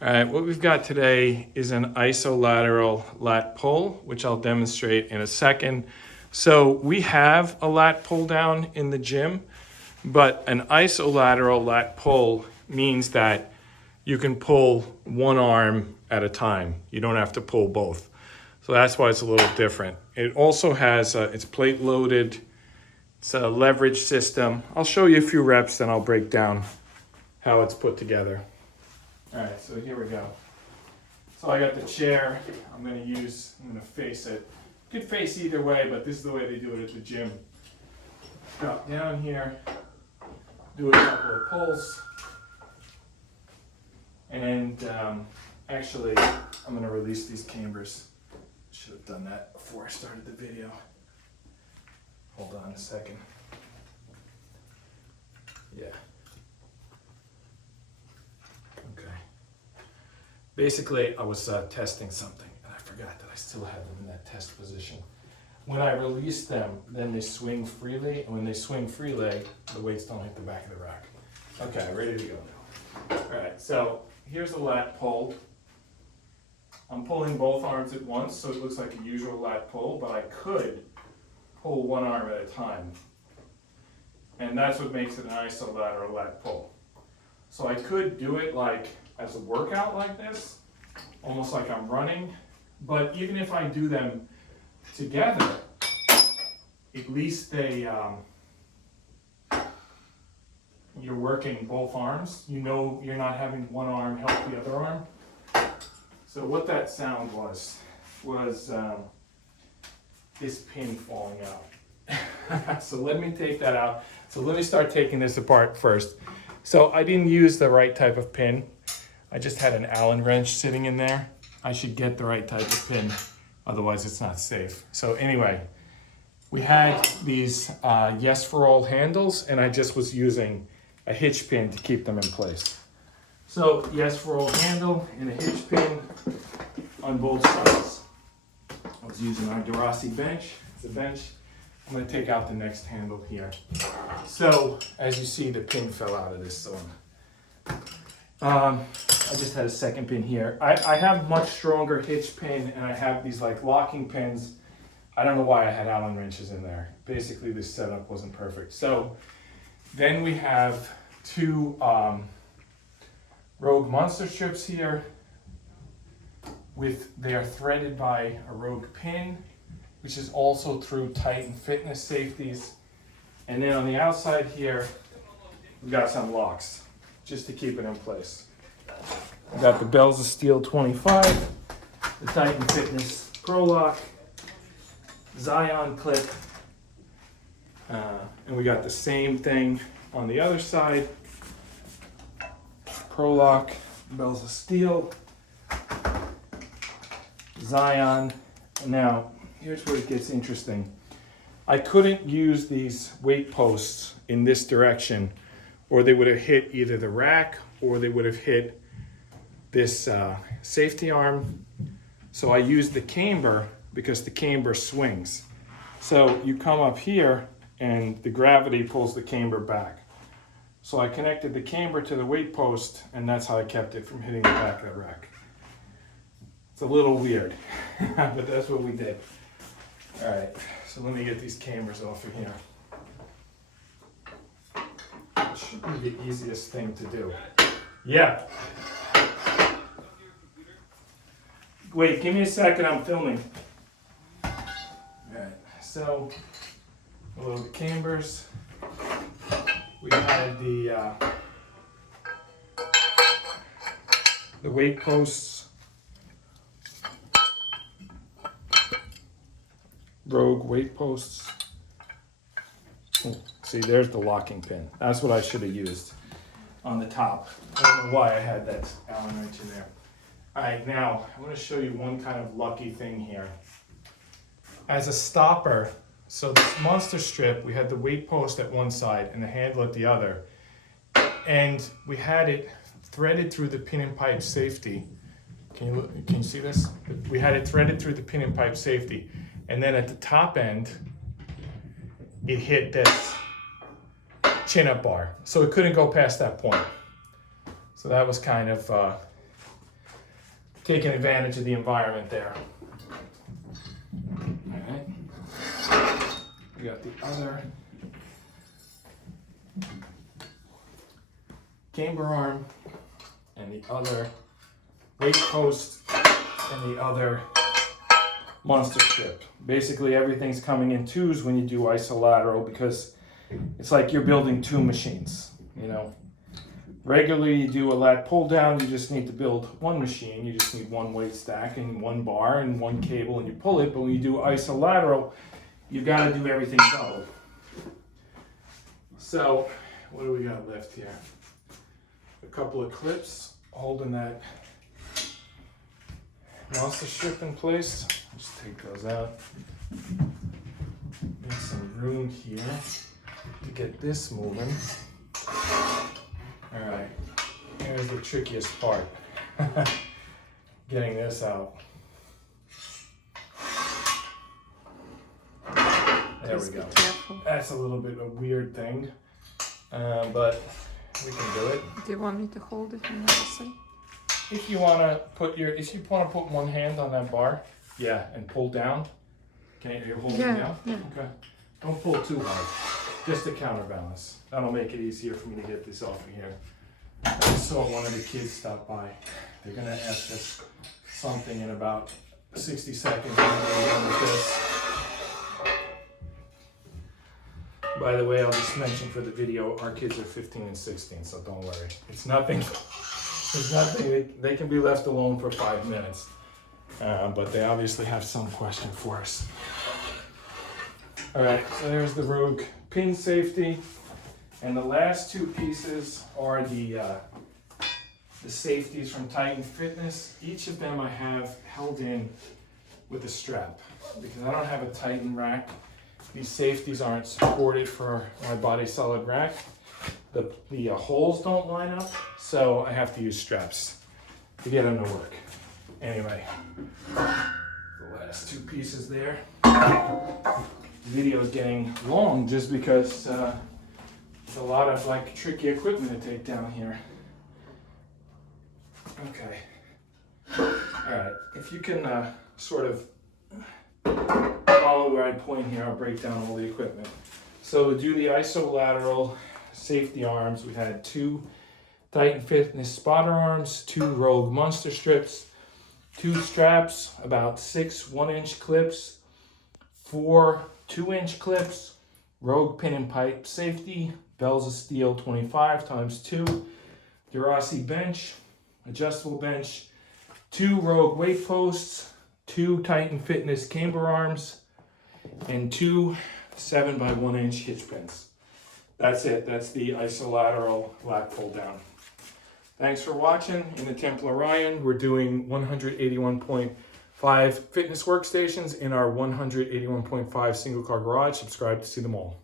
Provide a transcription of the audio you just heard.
All right, what we've got today is an iso-lateral lat pull, which I'll demonstrate in a second. So we have a lat pull down in the gym, but an iso-lateral lat pull means that you can pull one arm at a time. You don't have to pull both. So that's why it's a little different. It also has, it's plate loaded. It's a leverage system. I'll show you a few reps, then I'll break down how it's put together. All right, so here we go. So I got the chair. I'm gonna face it. You could face either way, but this is the way they do it at the gym. Drop down here, do a couple of pulls, and actually, I'm gonna release these cambers. Should have done that before I started the video. Hold on a second. Yeah. Basically, I was testing something, and I forgot that I still had them in that test position. When I release them, then they swing freely, and when they swing freely, the weights don't hit the back of the rack. Okay, ready to go now. All right, so here's a lat pull. I'm pulling both arms at once, so it looks like a usual lat pull, but I could pull one arm at a time. And that's what makes it an isolateral lat pull. So I could do it like as a workout like this, almost like I'm running, but even if I do them together, at least you're working both arms. You know you're not having one arm help the other arm. So what that sound was this pin falling out. So let me take that out. So let me start taking this apart first. So I didn't use the right type of pin. I just had an Allen wrench sitting in there. I should get the right type of pin, otherwise it's not safe. So anyway, we had these Yes for All handles, and I just was using a hitch pin to keep them in place. So Yes for All handle and a hitch pin on both sides. I was using our Durasi bench. It's a bench. I'm going to take out the next handle here. So as you see, the pin fell out of this, so I just had a second pin here. I have much stronger hitch pin, and I have these like locking pins. I don't know why I had Allen wrenches in there. Basically, this setup wasn't perfect. So then we have two Rogue Monster strips here. They are threaded by a Rogue pin, which is also through Titan Fitness safeties. And then on the outside here, we've got some locks, just to keep it in place. We got the Bells of Steel 25, the Titan Fitness Pro Lock, Zion clip, and we got the same thing on the other side. Pro Lock, Bells of Steel, Zion. Now, here's where it gets interesting. I couldn't use these weight posts in this direction, or they would have hit either the rack or they would have hit this safety arm. So I used the camber because the camber swings. So you come up here and the gravity pulls the camber back. So I connected the camber to the weight post, and that's how I kept it from hitting the back of the rack. It's a little weird, but that's what we did. All right, so let me get these cambers off of here. Should be the easiest thing to do. Yeah. Wait, give me a second, I'm filming. All right, so below the cambers, we had the weight posts, Rogue weight posts. See, there's the locking pin. That's what I should have used on the top. I don't know why I had that Allen wrench in there. All right, now I want to show you one kind of lucky thing here. As a stopper, so this monster strip, we had the weight post at one side and the handle at the other. And we had it threaded through the pin and pipe safety. Can you see this? We had it threaded through the pin and pipe safety. And then at the top end, it hit this chin-up bar. So it couldn't go past that point. So that was kind of taking advantage of the environment there. All right. We got the other camber arm and the other weight post and the other monster strip. Basically everything's coming in twos when you do isolateral because it's like you're building two machines, you know. Regularly you do a lat pull down, you just need to build one machine, you just need one weight stack and one bar and one cable and you pull it, but when you do isolateral, you gotta do everything double. So, what do we got left here? A couple of clips holding that monster strip in place. Just take those out. Make some room here to get this moving. All right, here's the trickiest part. Getting this out. There we go. That's a little bit of a weird thing, but we can do it. Do you want me to hold it on the other side? If you want to put one hand on that bar, yeah, and pull down. Can you hold it down? Yeah. Okay. Don't pull too hard. Just to counterbalance. That'll make it easier for me to get this off of here. I just saw one of the kids stop by. They're gonna ask us something in about 60 seconds. When we're done with this. By the way, I'll just mention for the video, our kids are 15 and 16, so don't worry. It's nothing. There's nothing. They can be left alone for 5 minutes, but they obviously have some question for us. All right, so there's the Rogue pin safety, and the last two pieces are the safeties from Titan Fitness. Each of them I have held in with a strap because I don't have a Titan rack. These safeties aren't supported for my body solid rack. The holes don't line up, so I have to use straps to get them to work. Anyway, the last two pieces there. The video is getting long just because there's a lot of like tricky equipment to take down here. Okay. All right, if you can sort of follow where I point here, I'll break down all the equipment. So to do the iso-lateral safety arms, we had 2 Titan Fitness spotter arms, 2 Rogue monster strips, 2 straps, about 6 1-inch clips, 4 2-inch clips, Rogue pin and pipe safety, bells of steel 25 times 2, Durasi bench, adjustable bench, 2 Rogue weight posts, 2 Titan Fitness camber arms, and 2 7x1-inch hitch pins. That's it. That's the isolateral lat pull down. Thanks for watching. In the Temple Orion, we're doing 181.5 fitness workstations in our 181.5 single car garage. Subscribe to see them all.